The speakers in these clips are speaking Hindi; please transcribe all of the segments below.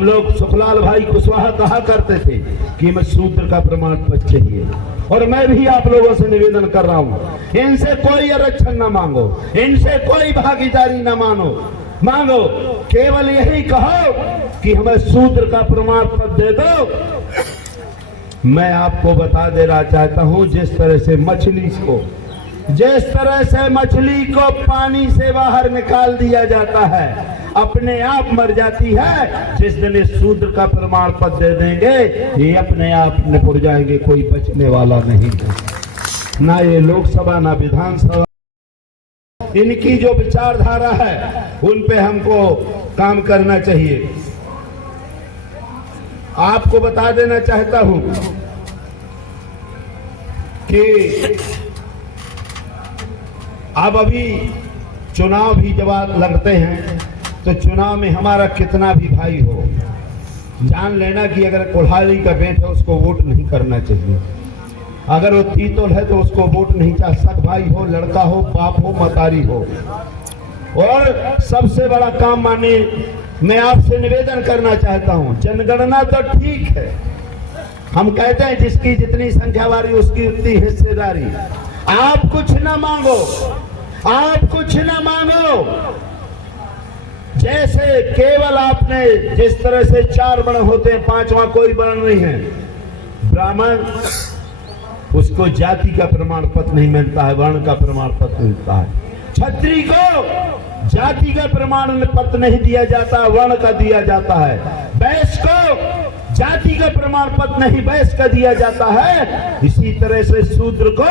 हम लोग सुखलाल भाई कुशवाहा कहा करते थे कि मैं शूद्र का प्रमाण पत्र चाहिए, और मैं भी आप लोगों से निवेदन कर रहा हूँ, इनसे कोई आरक्षण न मांगो, इनसे कोई भागीदारी न मांगो, केवल यही कहो कि हमें शूद्र का प्रमाण पत्र दे दो। मैं आपको बता देना चाहता हूँ, जिस तरह से मछली को पानी से बाहर निकाल दिया जाता है, अपने आप मर जाती है, जिस दिन इस शूद्र का प्रमाण पत्र दे देंगे ये अपने आप निपुट जाएंगे, कोई बचने वाला नहीं है। ना ये लोकसभा ना विधानसभा, इनकी जो विचारधारा है उन पे हमको काम करना चाहिए। आपको बता देना चाहता हूं कि अब अभी चुनाव भी जब लगते हैं तो चुनाव में हमारा कितना भी भाई हो, जान लेना कि अगर कोल्हारी का बेट है उसको वोट नहीं करना चाहिए, अगर वो तीतोल है तो उसको वोट नहीं चाहिए, सग भाई हो, लड़का हो, बाप हो, मतारी हो। और सबसे बड़ा काम माने मैं आपसे निवेदन करना चाहता हूं, जनगणना तो ठीक है, हम कहते हैं जिसकी जितनी संख्या वारी उसकी उतनी हिस्सेदारी। आप कुछ ना मांगो, आप कुछ ना मांगो। जैसे केवल आपने जिस तरह से 4 वर्ण होते हैं, 5वां कोई वर्ण नहीं है, ब्राह्मण उसको जाति का प्रमाण पत्र नहीं मिलता है, वर्ण का प्रमाण पत्र मिलता है। क्षत्रिय को जाति का प्रमाण पत्र नहीं दिया जाता, वर्ण का दिया जाता है। वैश्य को जाति का प्रमाण पत्र नहीं, वैश्य का दिया जाता है। इसी तरह से शूद्र को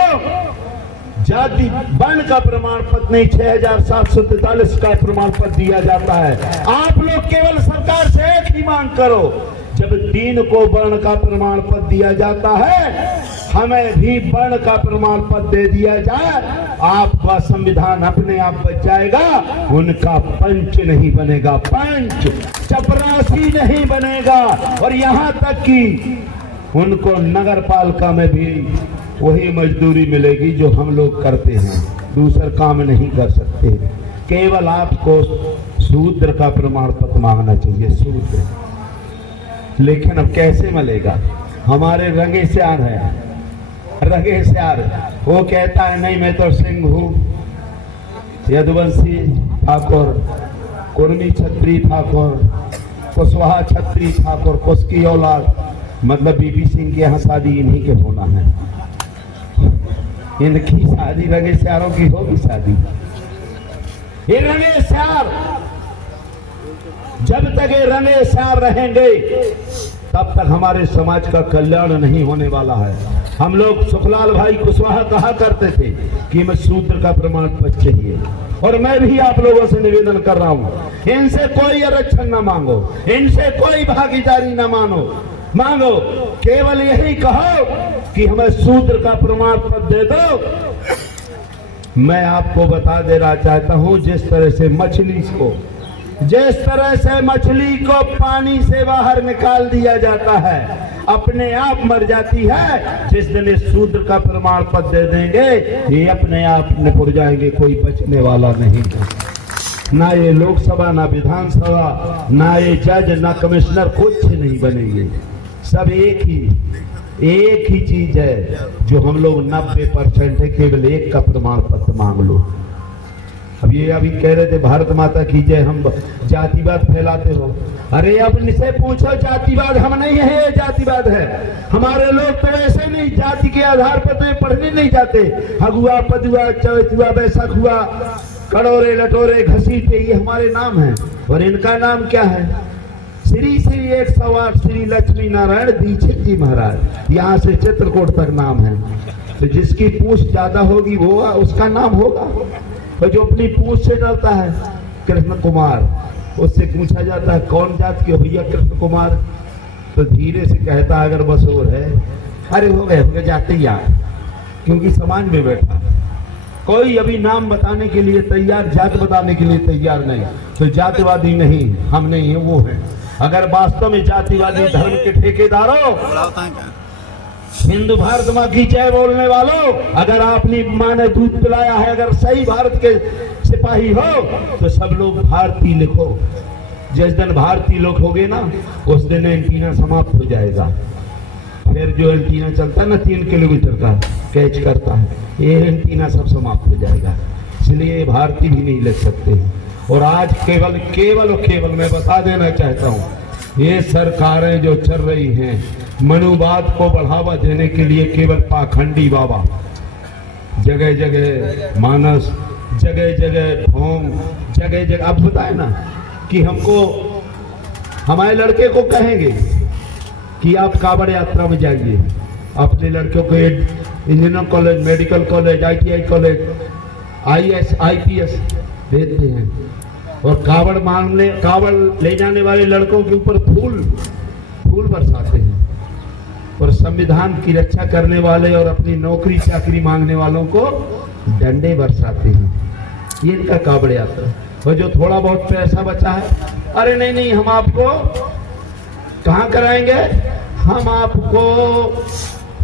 जाति वर्ण का प्रमाण पत्र नहीं, 6743 का प्रमाण पत्र दिया जाता है। आप लोग केवल सरकार से एक ही मांग करो, जब 3 को वर्ण का प्रमाण पत्र दिया जाता है, हमें भी वर्ण का प्रमाण पत्र दे दिया जाए, आपका संविधान अपने आप बच जाएगा। उनका पंच नहीं बनेगा, पंच चपरासी नहीं बनेगा, और यहाँ तक कि उनको नगर पालिका में भी वही मजदूरी मिलेगी जो हम लोग करते हैं, दूसरा काम नहीं कर सकते। केवल आपको शूद्र का प्रमाण पत्र मांगना चाहिए, शूद्र। लेकिन अब कैसे मिलेगा? हमारे रंगे श्यार है, रंगे श्यार, वो कहता है नहीं मैं तो सिंह हूँ, यदुवंशी ठाकुर, कुर्मी छत्री ठाकुर, कुशवाहा छत्री ठाकुर, कुसकी औलाद, मतलब बीबी सिंह के यहाँ शादी इन्हीं के होना है। इनकी शादी रंगे श्यारों की होगी शादी। ये रंगे श्यार, जब तक ये रंगे श्यार रहेंगे तब तक हमारे समाज का कल्याण नहीं होने वाला है। हम लोग सुखलाल भाई कुशवाहा कहा करते थे कि मैं शूद्र का प्रमाण पत्र चाहिए, और मैं भी आप लोगों से निवेदन कर रहा हूं, इनसे कोई आरक्षण न मांगो, इनसे कोई भागीदारी न मांगो, केवल यही कहो कि हमें शूद्र का प्रमाण पत्र दे दो। मैं आपको बता देना चाहता हूं, जिस तरह से मछली को पानी से बाहर निकाल दिया जाता है, अपने आप मर जाती है, जिस दिन इस शूद्र का प्रमाण पत्र दे देंगे ये अपने आप निपुट जाएंगे, कोई बचने वाला नहीं है। ना ये लोकसभा ना विधानसभा, ना ये जज ना कमिश्नर, कुछ नहीं बनेंगे। सब एक ही चीज है जो हम लोग 90% है, केवल एक का प्रमाण पत्र मांग लो। अब ये अभी कह रहे थे भारत माता की जय, हम जातिवाद फैलाते हो। अरे अब इनसे पूछो, जातिवाद हम नहीं है, ये जातिवाद है। हमारे लोग तो ऐसे नहीं जाति के आधार पर तो पढ़ने नहीं जाते। हगुआ, पदुआ, चौथुआ, बैसाख हुआ, कड़ोरे, लटोरे, घसीटे, ये हमारे नाम है। और इनका नाम क्या है? श्री 108 श्री लक्ष्मी नारायण दीक्षित जी महाराज, यहाँ से चित्रकूट तक नाम है। तो जिसकी पूछ ज्यादा होगी वो उसका नाम होगा। और जो अपनी पूछ से डरता है, कृष्ण कुमार, उससे पूछा जाता है कौन जात के भैया? कृष्ण कुमार। तो धीरे से कहता अगर बसोर है, अरे हो गए जाते यार, क्योंकि समाज में बैठा। कोई अभी नाम बताने के लिए तैयार, जात बताने के लिए तैयार नहीं। तो जातिवादी नहीं, हम नहीं है, वो है। अगर वास्तव में जातिवादी धर्म के ठेकेदारों, हिंदू भारत माँ की जय बोलने वालों, अगर आपने माँ ने दूध पिलाया है, अगर सही भारत के सिपाही हो तो सब लोग भारतीय लिखो। जिस दिन भारतीय लोग होंगे ना उस दिन एंटीना समाप्त हो जाएगा। फिर जो एंटीना चलता है ना 3 किलोमीटर का कैच करता है, ये एंटीना सब समाप्त हो जाएगा। इसलिए भारतीय भी नहीं लग सकते हैं। और आज केवल मैं बता देना चाहता हूँ, ये सरकारें जो चल रही हैं मनुवाद को बढ़ावा देने के लिए केवल पाखंडी बाबा, जगह जगह मानस, जगह जगह ढोंग, जगह जगह। अब बताए ना कि हमको हमारे लड़के को कहेंगे कि आप कांवड़ यात्रा में जाइए, अपने लड़कों को engineering college, medical college, ITI college, IAS IPS भेजते हैं और कांवड़ ले जाने वाले लड़कों के ऊपर फूल बरसाते हैं और संविधान की रक्षा करने वाले और अपनी नौकरी चाकरी मांगने वालों को डंडे बरसाते हैं। ये इनका कांवड़ यात्रा। और जो थोड़ा बहुत पैसा बचा है, अरे नहीं हम आपको कहाँ कराएंगे, हम आपको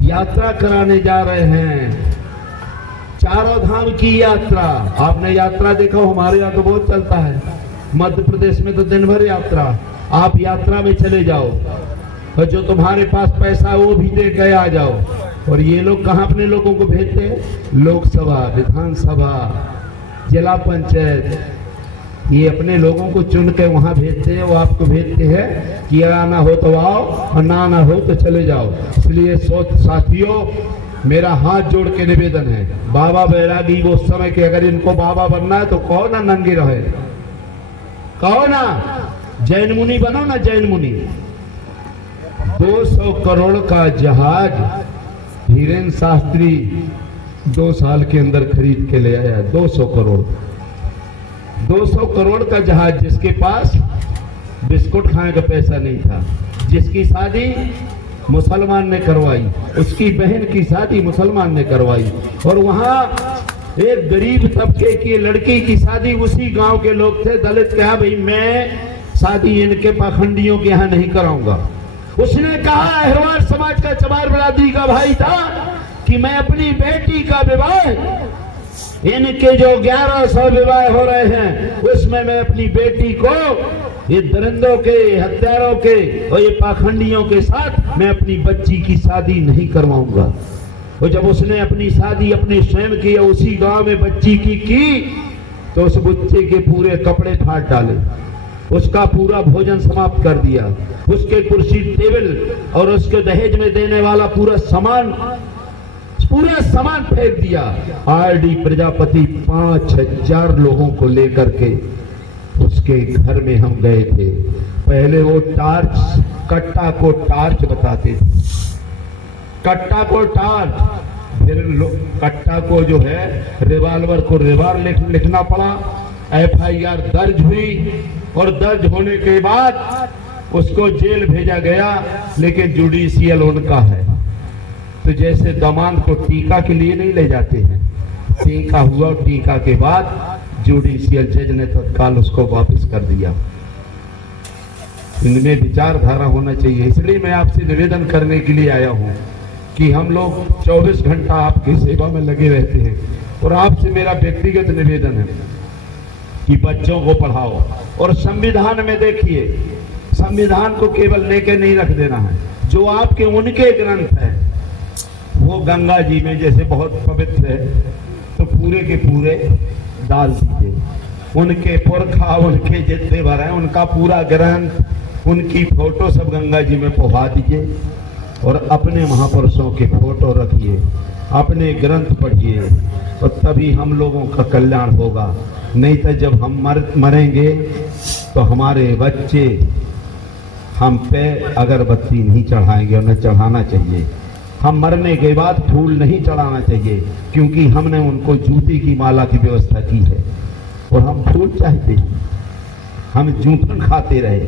यात्रा कराने जा रहे हैं, चारों धाम की यात्रा। आपने यात्रा देखा, हमारे यहाँ तो बहुत चलता है, मध्य प्रदेश में तो दिन भर यात्रा। आप यात्रा में चले जाओ और जो तुम्हारे पास पैसा वो भी दे के आ जाओ। और ये लोग कहाँ अपने लोगों को भेजते हैं, लोकसभा, विधानसभा, जिला पंचायत, ये अपने लोगों को चुन के वहां भेजते हैं। वो आपको भेजते हैं कि आना हो तो आओ और ना आना हो तो चले जाओ। इसलिए साथियों, मेरा हाथ जोड़ के निवेदन है, बाबा बैरागी वो समय के अगर इनको बाबा बनना है तो कहो ना नंगे रहे, कहो ना जैन मुनि बनो ना, जैन मुनि। 200 करोड़ का जहाज धीरेन्द्र शास्त्री 2 साल के अंदर खरीद के ले आया। 200 करोड़ का जहाज, जिसके पास बिस्कुट खाने का पैसा नहीं था, जिसकी शादी मुसलमान ने करवाई, उसकी बहन की शादी मुसलमान ने करवाई। और वहां एक गरीब तबके की लड़की की शादी उसी गांव के लोग थे, दलित, कहा भाई मैं शादी इनके पाखंडियों के यहाँ नहीं कराऊंगा। उसने कहा, अहिरवार समाज का चमार बरादरी का भाई था, कि मैं अपनी बेटी का विवाह, इनके जो 1100 विवाह हो रहे हैं उसमें मैं अपनी बेटी को ये दरिंदों के, हत्यारों के और ये पाखंडियों के साथ मैं अपनी बच्ची की शादी नहीं करवाऊंगा। और जब उसने अपनी शादी अपने स्वयं की उसी गांव में बच्ची की तो उस बच्चे के पूरे कपड़े फाड़ डाले, उसका पूरा भोजन समाप्त कर दिया, उसके कुर्सी टेबल और उसके दहेज में देने वाला पूरा सामान फेंक दिया। RD प्रजापति 5000 लोगों को लेकर के उसके घर में हम गए थे। पहले वो कट्टा को टार्च बताते थे, कट्टा को टार्च, फिर कट्टा को जो है रिवाल्वर को रिवाल्वर लिखना पड़ा। FIR दर्ज हुई और दर्ज होने के बाद उसको जेल भेजा गया, लेकिन जुडिशियल उनका है। तो जैसे दामाद को टीका के लिए नहीं ले जाते हैं, टीका हुआ, टीका के बाद जुडिशियल जज ने तत्काल उसको वापस कर दिया। इनमें विचारधारा होना चाहिए। इसलिए मैं आपसे निवेदन करने के लिए आया हूं कि हम लोग 24 घंटा आपकी सेवा में लगे रहते हैं और आपसे मेरा व्यक्तिगत निवेदन है कि बच्चों को पढ़ाओ। और संविधान में देखिए, संविधान को केवल लेके नहीं रख देना है, जो आपके उनके ग्रंथ है वो गंगा जी में जैसे बहुत पवित्र है तो पूरे के पूरे डाल दीजिए। उनके पुरखा, उनके जितने भर हैं, उनका पूरा ग्रंथ, उनकी फोटो सब गंगा जी में पोहा दीजिए और अपने महापुरुषों के फोटो रखिए, अपने ग्रंथ पढ़िए और तभी हम लोगों का कल्याण होगा। नहीं तो जब हम मरेंगे तो हमारे बच्चे हम पे अगरबत्ती नहीं चढ़ाएंगे और न चढ़ाना चाहिए। हम मरने के बाद फूल नहीं चढ़ाना चाहिए, क्योंकि हमने उनको जूती की माला की व्यवस्था की है और हम फूल चाहते हैं। हम जूठन खाते रहे,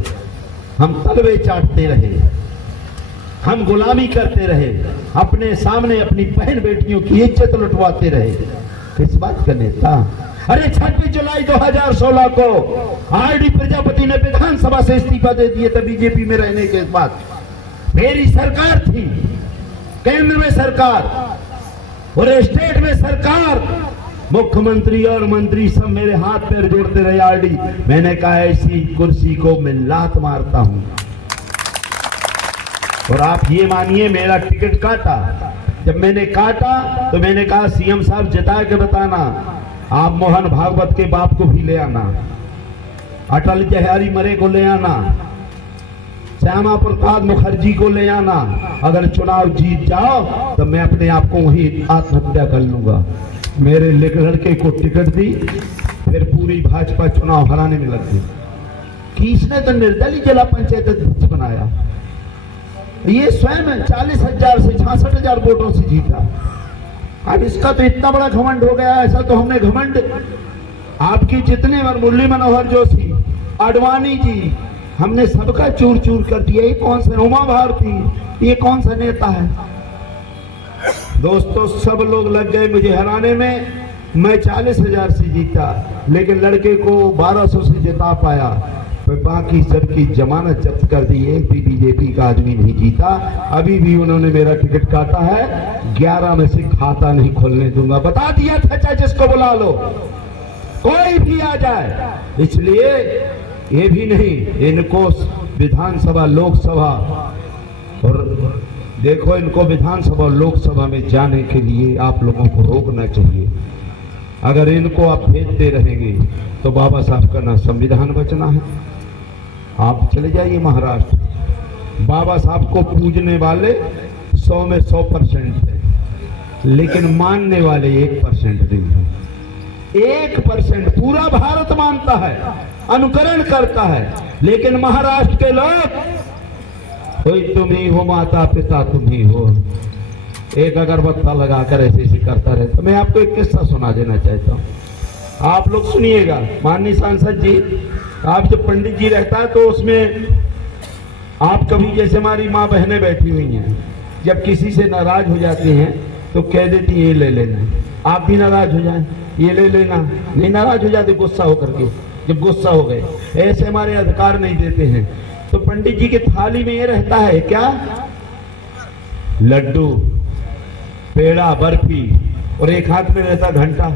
हम तलवे चाटते रहे, हम गुलामी करते रहे, अपने सामने अपनी बहन बेटियों की इज्जत लुटवाते रहे। किस बात का नेता? अरे 26 जुलाई 2016 को RD प्रजापति ने विधानसभा से इस्तीफा दे दिए था बीजेपी में रहने के बाद। मेरी सरकार थी, केंद्र में सरकार और स्टेट में सरकार, मुख्यमंत्री और मंत्री सब मेरे हाथ पैर जोड़ते रहे आरडी। मैंने कहा ऐसी कुर्सी को मैं लात मारता हूं। और आप ये मानिए मेरा टिकट काटा। जब मैंने काटा तो मैंने कहा सीएम साहब जिता के बताना, आप मोहन भागवत के बाप को भी ले आना, अटल बिहारी मरे को ले आना, श्यामा प्रसाद मुखर्जी को ले आना। अगर चुनाव जीत जाओ तो मैं अपने आप को वही आत्महत्या कर लूंगा। मेरे लड़के को टिकट दी, फिर पूरी भाजपा चुनाव हराने में लग गई। किसने तो निर्दलीय जिला पंचायत अध्यक्ष बनाया, ये स्वयं 40,000 से 66,000 वोटों से जीता। अब इसका तो इतना बड़ा घमंड हो गया, ऐसा तो हमने घमंड आपकी जितने मुरली मनोहर जोशी, आडवाणी जी, हमने सबका चूर चूर कर दिया। ये कौन सा उमा भारती, ये कौन सा नेता है? दोस्तों सब लोग लग गए मुझे हराने में। मैं 40,000 से जीता, लेकिन लड़के को 1200 से जिता पाया। तो बाकी सबकी जमानत जब्त कर दी। एक भी बीजेपी का आदमी नहीं जीता। अभी भी उन्होंने मेरा टिकट काटा है, 11 में से खाता नहीं खोलने दूंगा। बता दिया था, चाहे जिसको बुला लो, कोई भी आ जाए। इसलिए ये भी नहीं, इनको विधानसभा लोकसभा, और देखो इनको विधानसभा लोकसभा में जाने के लिए आप लोगों को रोकना चाहिए। अगर इनको आप भेजते रहेंगे तो बाबा साहब का ना संविधान बचना है। आप चले जाइए महाराष्ट्र, बाबा साहब को पूजने वाले 100 में 100% है, लेकिन मानने वाले 1% नहीं है। 1% पूरा भारत मानता है, अनुकरण करता है, लेकिन महाराष्ट्र के लोग, कोई तुम ही हो माता पिता तुम ही हो, एक अगरबत्ता लगाकर ऐसे ऐसे करता रहता। मैं आपको एक किस्सा सुना देना चाहता हूँ, आप लोग सुनिएगा। माननीय सांसद जी, आप जब पंडित जी रहता है तो उसमें आप कभी, जैसे हमारी माँ बहनें बैठी हुई हैं, जब किसी से नाराज हो जाती हैं तो कह देती ये ले लेना, आप भी नाराज हो जाए ये ले लेना। नहीं नाराज हो जाते गुस्सा होकर के, जब गुस्सा हो गए ऐसे हमारे अधिकार नहीं देते हैं। तो पंडित जी की थाली में ये रहता है क्या, लड्डू, पेड़ा, बर्फी, और एक हाथ में रहता घंटा।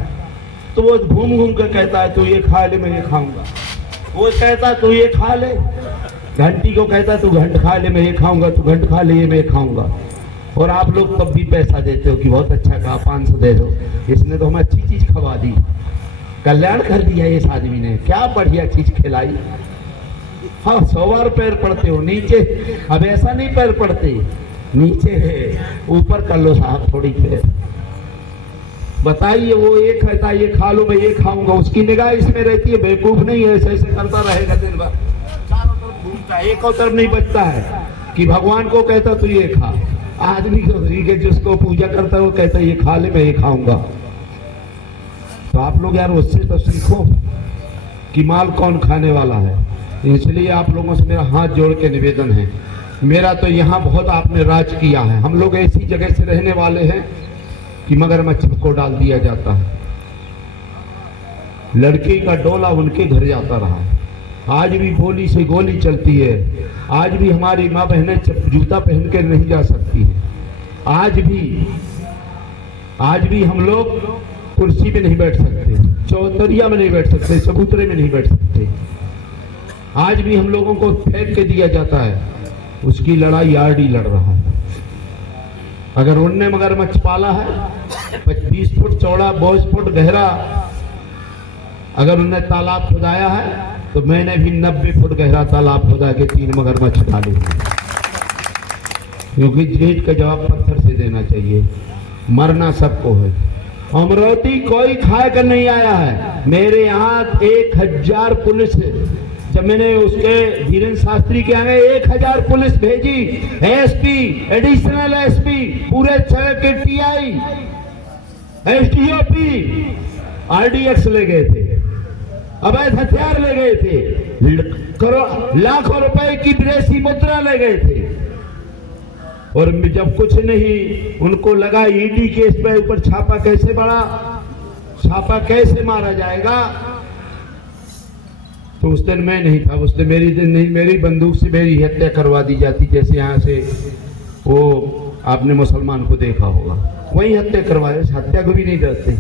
तो वो घूम घूम कर कहता है तू ये खा ले मैं ये खाऊंगा, वो कहता तू ये खा ले, घंटी को कहता तू घंट खा ले मैं ये खाऊंगा, तू घंट खा ले ये मैं खाऊंगा। और आप लोग तब भी पैसा देते हो कि बहुत अच्छा कहा, 500 दे दो। इसने तो हमें अच्छी चीज खवा दी, कल्याण कर दिया इस आदमी ने, क्या बढ़िया चीज खिलाई। हाँ 100 बार पैर पड़ते हो नीचे, अब ऐसा नहीं पैर पड़ते, नीचे है, ऊपर कर लो साहब थोड़ी पैर। बताइए, वो ये कहता है ये खा लो मैं ये खाऊंगा, उसकी निगाह इसमें रहती है, बेवकूफ नहीं है, ऐसे ऐसे करता रहेगा दिन भर, चारों तरफ घूमता है, एक और तरफ नहीं बचता है कि भगवान को कहता तू ये खा, आदमी को के जिसको पूजा करता है वो कहता है ये खा ले मैं ये खाऊंगा। तो आप लोग यार उससे तो सीखो कि माल कौन खाने वाला है। इसलिए आप लोगों से मेरा हाथ जोड़ के निवेदन है, मेरा तो यहाँ बहुत आपने राज किया है। हम लोग ऐसी जगह से रहने वाले हैं कि मगरमच्छ को डाल दिया जाता है, लड़की का डोला उनके घर जाता रहा है, आज भी गोली से गोली चलती है, आज भी हमारी माँ बहनें जूता पहन के नहीं जा सकती है, आज भी हम लोग कुर्सी पे नहीं बैठ सकते, चौतरिया में नहीं बैठ सकते, चबूतरे में नहीं बैठ सकते, आज भी हम लोगों को फेंक के दिया जाता है। उसकी लड़ाई आरडी लड़ रहा है। अगर उनने मगरमच्छ पाला है 20 फुट चौड़ा 22 फुट गहरा, अगर उनने तालाब खुदाया है तो मैंने भी 90 फुट गहरा तालाब खुदा के 3 मगरमच्छ डाले, क्योंकि जीत का जवाब पत्थर से देना चाहिए, मरना सबको है। अमरावती कोई खाए कर नहीं आया है, मेरे यहाँ 1000 पुलिस है। जब मैंने उसके धीरेन्द्र शास्त्री के आगे 1000 पुलिस भेजी, एसपी, एडिशनल एसपी, पूरे 6 के टीआई, एसडीओपी, आरडीएक्स ले गए थे, अवैध हथियार ले गए थे, लाखों रुपए की विदेशी मुद्रा ले गए थे। और जब कुछ नहीं उनको लगा ईडी केस पे ऊपर छापा कैसे बढ़ा, छापा कैसे मारा जाएगा, तो उस दिन मैं नहीं था, उस दिन मेरी बंदूक से मेरी हत्या करवा दी जाती, जैसे यहाँ से वो आपने मुसलमान को देखा होगा, वही हत्या करवाए, हत्या को भी नहीं डरते।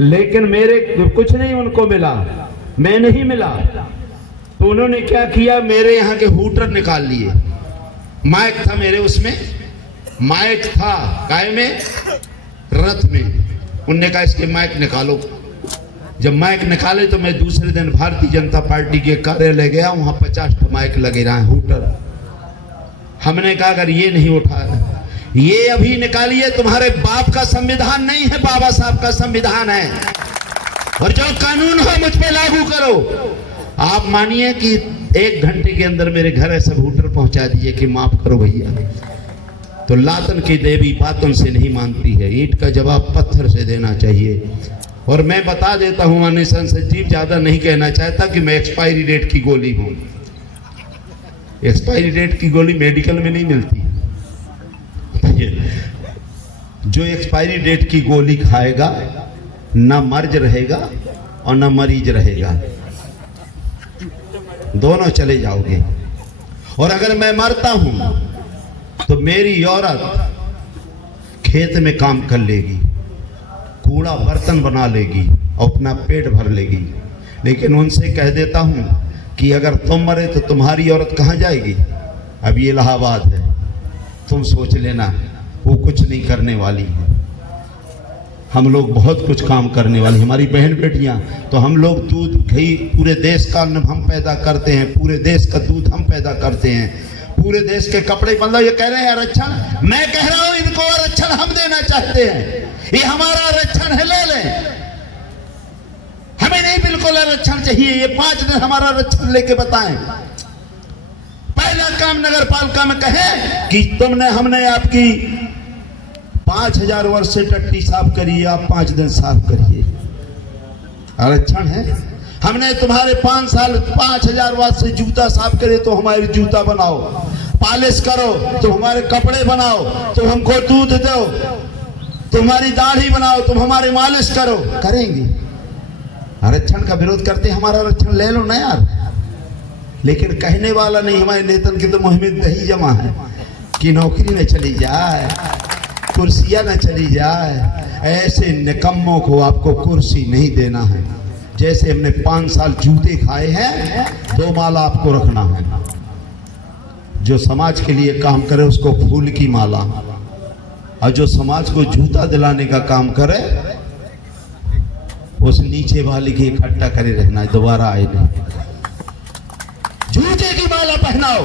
लेकिन मेरे कुछ नहीं उनको मिला, मैं नहीं मिला। तो उन्होंने क्या किया, मेरे यहाँ के हूटर निकाल लिए। माइक था मेरे उसमें, माइक था काय में, रथ में। उनने कहा इसके माइक निकालो। जब माइक निकाले तो मैं दूसरे दिन भारतीय जनता पार्टी के कार्यालय गया, वहां 50 माइक लगे रहे हूटर। हमने कहा अगर ये नहीं उठा, ये अभी निकालिए, तुम्हारे बाप का संविधान नहीं है, बाबा साहब का संविधान है, और जो कानून हो मुझ पे लागू करो। आप मानिए कि 1 घंटे के अंदर मेरे घर ऐसा हूटर पहुंचा दिए कि माफ करो भैया। तो लातन की देवी बातों से नहीं मानती है, ईंट का जवाब पत्थर से देना चाहिए। और मैं बता देता हूं, माननीय संसद जी, ज्यादा नहीं कहना चाहता कि मैं एक्सपायरी डेट की गोली हूं। एक्सपायरी डेट की गोली मेडिकल में नहीं मिलती। जो एक्सपायरी डेट की गोली खाएगा ना मर्ज रहेगा और ना मरीज रहेगा, दोनों चले जाओगे। और अगर मैं मरता हूं तो मेरी औरत खेत में काम कर लेगी, कूड़ा बर्तन बना लेगी और अपना पेट भर लेगी। लेकिन उनसे कह देता हूं कि अगर तुम मरे तो तुम्हारी औरत कहां जाएगी? अब ये इलाहाबाद है, तुम सोच लेना, वो कुछ नहीं करने वाली है। हम लोग बहुत कुछ काम करने वाले, हमारी बहन बेटियां, तो हम लोग दूध घी पूरे देश का हम पैदा करते हैं, पूरे देश का दूध हम पैदा करते हैं, पूरे देश के कपड़े। मतलब ये कह रहे हैं आरक्षण, मैं कह रहा हूं इनको आरक्षण हम देना चाहते हैं, ये हमारा आरक्षण है, ले लें। हमें नहीं बिल्कुल आरक्षण चाहिए, ये 5 दिन हमारा आरक्षण लेके बताएं। पहला काम नगर पालिका में कहे कि हमने आपकी 5000 वर्ष से टट्टी साफ करिए, आप 5 दिन साफ करिए, आरक्षण है। हमने तुम्हारे 5 साल 5000 वर्ष से जूता साफ करे तो हमारे जूता बनाओ, पॉलिश करो तो हमारे कपड़े बनाओ, तुम हमको दूध दो, तुम्हारी दाढ़ी बनाओ, तुम हमारे मालिश करो, करेंगे। आरक्षण का विरोध करते, हमारा आरक्षण ले लो ना यार। लेकिन कहने वाला नहीं, हमारे नेतन की तो मुहिम दही जमा है कि नौकरी न चली जाए, कुर्सियां न चली जाए। ऐसे निकम्मों को आपको कुर्सी नहीं देना है। जैसे हमने 5 साल जूते खाए हैं, 2 माला आपको रखना है। जो समाज के लिए काम करे उसको फूल की माला, और जो समाज को जूता दिलाने का काम करे उस नीचे वाले की इकट्ठा करे रहना है, दोबारा आए नहीं। जूते की माला पहनाओ।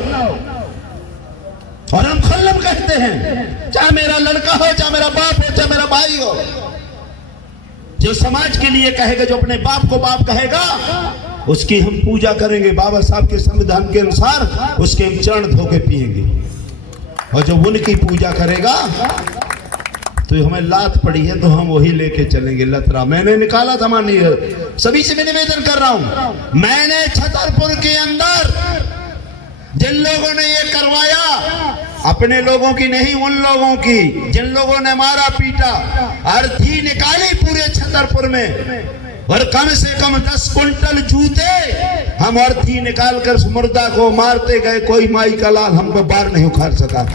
और हम खल्लम कहते हैं, चाहे मेरा लड़का हो, चाहे मेरा बाप हो, चाहे मेरा भाई हो, जो समाज के लिए कहेगा, जो अपने बाप को बाप कहेगा, उसकी हम पूजा करेंगे बाबा साहब के संविधान के अनुसार, उसके हम चरण धो के पिएंगे। और जो उनकी पूजा करेगा तो हमें लात पड़ी है तो हम वही लेके चलेंगे लतरा। मैंने निकाला था, माननीय सभी से मैं निवेदन कर रहा हूं, मैंने छतरपुर के अंदर जिन लोगों ने ये करवाया, अपने लोगों की नहीं, उन लोगों की जिन लोगों ने मारा पीटा, अर्थी निकाली पूरे छतरपुर में, और कम से कम 10 कुंटल जूते हम अर्थी निकाल कर मुर्दा को मारते गए। कोई माई का लाल हमको बाहर नहीं उखाड़ सका,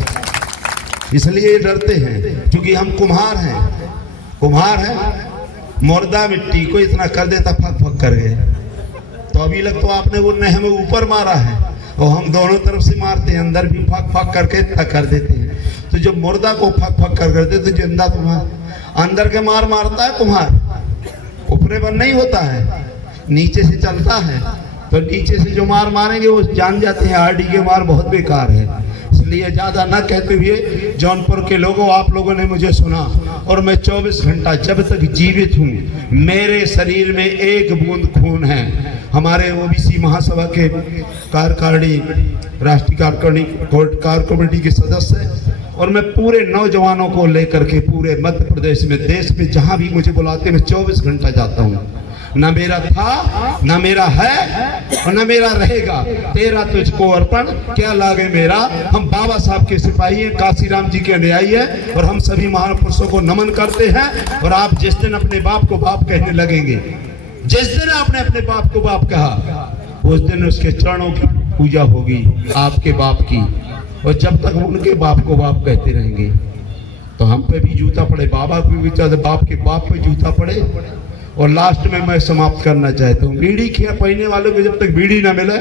इसलिए डरते हैं, क्योंकि हम कुम्हार हैं। कुम्हार है, मुर्दा मिट्टी को इतना कर देता फक फक कर गए। तो अभी लग तो आपने वो ने हमें ऊपर मारा है, और हम दोनों तरफ से मारते हैं, अंदर भी फक फक करके कर देते हैं। तो जब मुर्दा को फक फक कर करते तो जिंदा तुम्हारा अंदर के मार मारता है कुम्हार, ऊपरे पर नहीं होता है, नीचे से चलता है। तो नीचे से जो मार मारेंगे वो जान जाते हैं आरडी के मार बहुत बेकार है। इसलिए ज्यादा ना कहते हुए, जौनपुर के लोगों, आप लोगों ने मुझे सुना, और मैं 24 घंटा जब तक जीवित हूँ, मेरे शरीर में 1 बूंद खून है। हमारे ओबीसी महासभा के कार्यकारिणी, राष्ट्रीय कार्य कमेटी के सदस्य, और मैं पूरे नौजवानों को लेकर के पूरे मध्य प्रदेश में, देश में जहां भी मुझे बुलाते मैं 24 घंटा जाता हूं। ना मेरा था, ना मेरा है, और ना मेरा रहेगा। तेरा तुझको अर्पण, क्या लागे मेरा। हम बाबा साहब के सिपाही हैं, काशीराम जी के अनुयायी हैं, और हम सभी महापुरुषों को नमन करते हैं। और आप जिस दिन अपने बाप को बाप कहने लगेंगे, जिस दिन आपने अपने बाप को बाप कहा, उस दिन उसके चरणों की पूजा होगी, आपके बाप की। और जब तक उनके बाप को बाप कहते रहेंगे तो हम पे भी जूता पड़े, बाबा पे भी, बाप के बाप पे जूता पड़े। और लास्ट में मैं समाप्त करना चाहता हूँ, बीड़ी खिया पीने वालों को जब तक बीड़ी ना मिले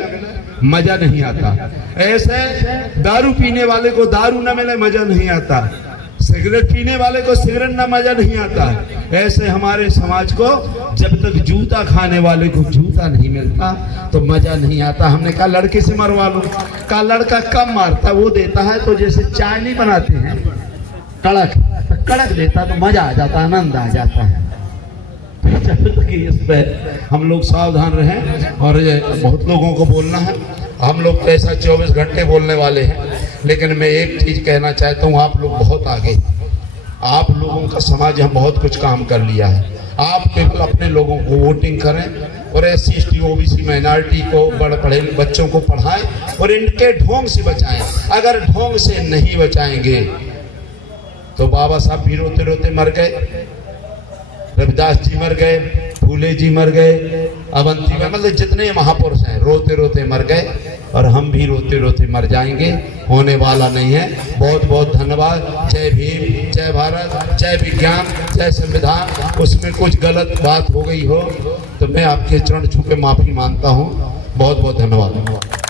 मजा नहीं आता, ऐसे दारू पीने वाले को दारू ना मिले मजा नहीं आता, सिगरेट पीने वाले को सिगरेट ना मजा नहीं आता, ऐसे हमारे समाज को जब तक जूता खाने वाले को जूता नहीं मिलता तो मजा नहीं आता। हमने कहा लड़के से मरवा लो, कहा लड़का कम मारता, वो देता है तो जैसे चाय नहीं बनाते हैं कड़क कड़क देता तो मजा आ जाता, आनंद आ जाता है। जब तक इस पे हम लोग सावधान रहें, और बहुत लोगों को बोलना है, हम लोग तो ऐसा 24 घंटे बोलने वाले हैं, लेकिन मैं एक चीज कहना चाहता हूँ, आप लोग बहुत आगे, आप लोगों का समाज हम बहुत कुछ काम कर लिया है। आप केवल अपने लोगों को वोटिंग करें और SC OBC माइनॉरिटी को बड़े पढ़े बच्चों को पढ़ाएं और इनके ढोंग से बचाएं। अगर ढोंग से नहीं बचाएंगे तो बाबा साहब भी रोते रोते मर गए, रविदास जी मर गए, फूले जी मर गए, अवंती में मतलब जितने महापुरुष हैं रोते रोते मर गए, और हम भी रोते रोते मर जाएंगे, होने वाला नहीं है। बहुत बहुत धन्यवाद। जय भीम, जय भारत, जय विज्ञान, जय संविधान। उसमें कुछ गलत बात हो गई हो तो मैं आपके चरण छू के माफी मांगता हूँ। बहुत बहुत धन्यवाद।